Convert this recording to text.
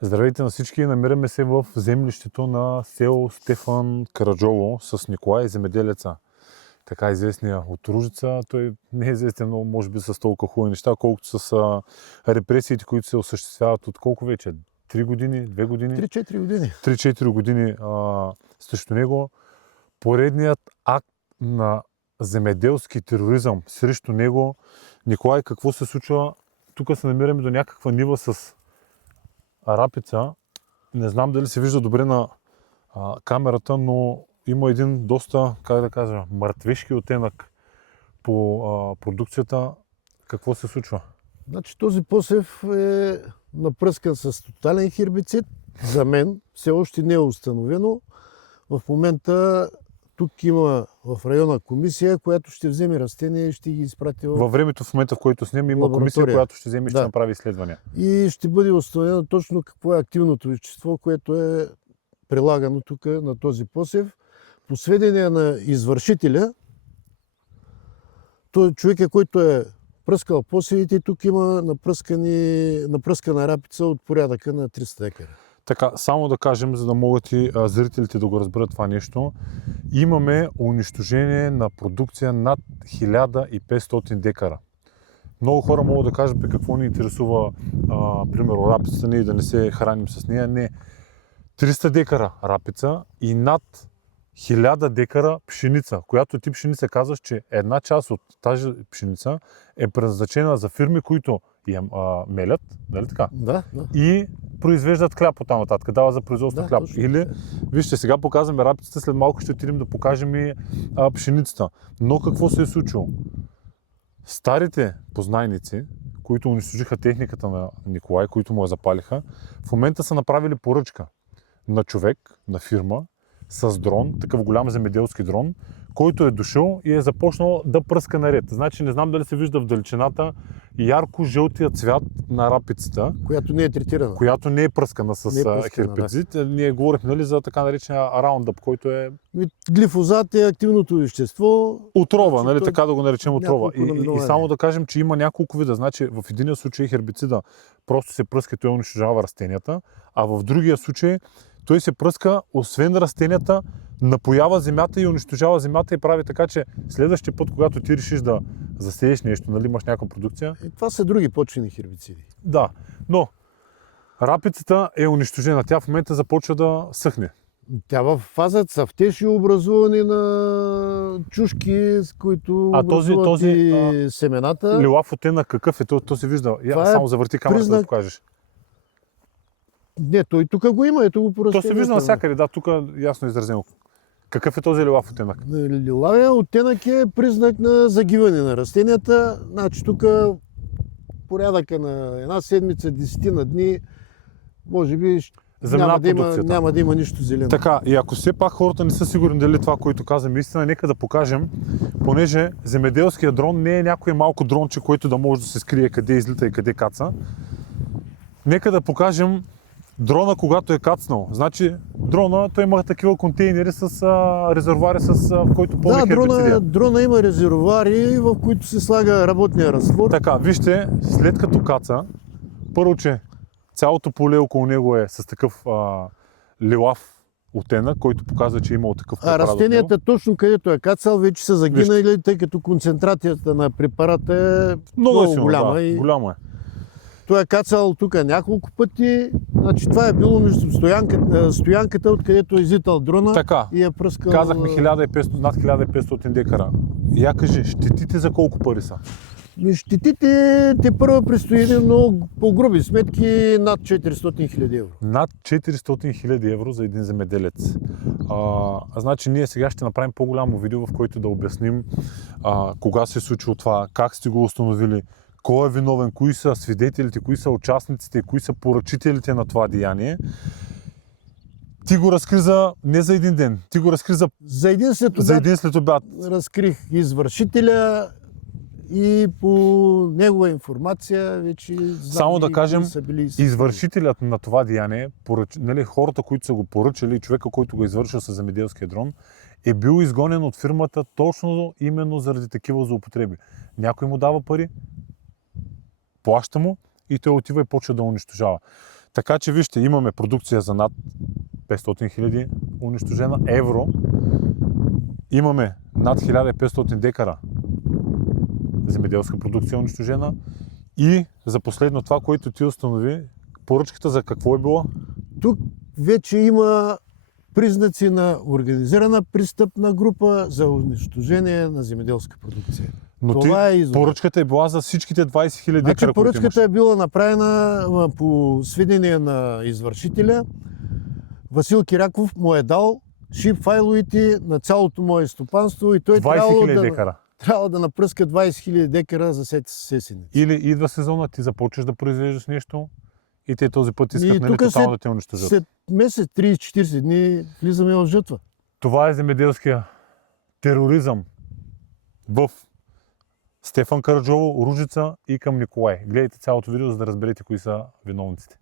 Здравейте на всички! Намираме се в землището на село Стефан Караджово с Николай земеделеца. Така известния от Ружица. Той не е известен, но може би с толкова хубави неща, колкото с репресиите, които се осъществяват от колко вече? 3 години? 2 години? 3-4 години. 3-4 години срещу него. Поредният акт на земеделски тероризъм срещу него. Николай, какво се случва? Тук се намираме до някаква нива с рапица. Не знам дали се вижда добре на камерата, но има един доста, как да кажа, мъртвешки оттенък по продукцията. Какво се случва? Значи този посев е напръскан с тотален хербицид. За мен все още не е установено. В момента тук има в района комисия, която ще вземе растения и ще ги изпрати Във времето, в момента, в който снимаме, има комисия, която ще вземе и ще направи изследвания. И ще бъде установено точно какво е активното вещество, което е прилагано тук на този посев. По сведения на извършителя, той човека, който е пръскал посевите, тук има напръскана рапица от порядъка на 300 декара. Така, само да кажем, за да могат и зрителите да го разберат това нещо, имаме унищожение на продукция над 1500 декара. Много хора могат да кажат какво ни интересува, примерно, рапицата, ние да не се храним с нея. Не. 300 декара рапица и над 1000 декара пшеница, която ти пшеница казваш, че една част от тази пшеница е предназначена за фирми, които я мелят, нали така? Да. И произвеждат хляб оттам нататък, дава за производство на хляб. Точно. Или, вижте, сега показваме рапицата, след малко ще отидем да покажем и пшеницата. Но какво се е случило? Старите познайници, които унищожиха техниката на Николай, които му я запалиха, в момента са направили поръчка на човек, на фирма, с дрон, такъв голям земеделски дрон, който е дошъл и е започнал да пръска наред. Значи не знам дали се вижда в далечината ярко-жълтия цвят на рапицата, която не е третирана. която не е пръскана с хербицид. Да. Ние говорихме, нали, за така наречения Roundup, който е... Глифозат е активното вещество. Отрова, значи, нали, така да го наречем отрова. И само да кажем, че има няколко вида. Значи в единия случай хербицида просто се пръска и той унищожава растенията, а в другия случай той се пръска, освен растенията, напоява земята и унищожава земята и прави така, че следващия път, когато ти решиш да засееш нещо, нали, имаш някаква продукция. И това са други почвени хербициди. Да, но рапицата е унищожена. Тя в момента започва да съхне. Тя в фаза цъфтеж и образуване на чушки, с които образуват и семената. Лилав оттенък какъв е? То се вижда. Само завърти камерата да покажеш. Не, той тук го има, ето го по растенията. То се вижда навсякъде, да, тук ясно изразено. Какъв е този лилав оттенък? Лилавия оттенък е признак на загиване на растенията. Значи тук порядъка на една седмица, 10 на дни, може би няма да има нищо зелено. Така, и ако все пак хората не са сигурни дали това, което казваме истина, нека да покажем, понеже земеделският дрон не е някой малко дронче, който да може да се скрие къде излита и къде каца. Нека да покажем дрона, когато е кацнал. Значи дрона, той има такива контейнери с резервуари, в който пълни хербициди. Да, дрона има резервуари, в които се слага работния разтвор. Така, вижте, след като каца, първо, че цялото поле около него е с такъв лилав оттенък, който показва, че е имал такъв препарат. А растенията, точно където е кацал, вече са загинали, тъй като концентрацията на препарата е много голяма. Да, голямо е. Той е кацал тук няколко пъти. Значи това е било между стоянката, откъдето е излитал дрона. Така, и е пръскал... казахме над 1500 декара. Я кажи, щетите за колко пари са? Щетите те първо предстои, но по груби сметки над 400 000 евро. Над 400 000 евро за един земеделец. Значи ние сега ще направим по-голямо видео, в което да обясним кога се е случило това, как сте го установили, кой е виновен, кои са свидетелите, кои са участниците, кои са поръчителите на това деяние. Ти го разкри не за един ден, ти го разкри за един след обяд. Разкрих извършителя и по негова информация вече само да кажем, извършителят на това деяние, нали, хората, които са го поръчали, човека, който го е извършил с земеделския дрон, е бил изгонен от фирмата точно именно заради такива злоупотреби. Някой му дава пари, плаща му и той отива и почва да унищожава. Така че вижте, имаме продукция за над 500 хиляди унищожена евро. Имаме над 1500 декара земеделска продукция унищожена. И за последно това, което ти установи, поръчката за какво е била? Тук вече има признаци на организирана престъпна група за унищожение на земеделска продукция. Но Това е извод. поръчката е била за всичките 20 хиляди Значи декара, които поръчката имаш. е била направена по сведение на извършителя. Васил Киряков му е дал шип файловете на цялото мое стопанство и той 20 хиляди декара. трябва да напръска 20 000 декара за сесеници. Или идва сезона, ти започваш да произвеждаш нещо и те този път И искат нали, тук тотално да те унищожат. След месец, 30-40 дни влизаме в жътва. Това е земеделския тероризъм в Стефан Караджово, Ружица и към Николай. Гледайте цялото видео, за да разберете кои са виновниците.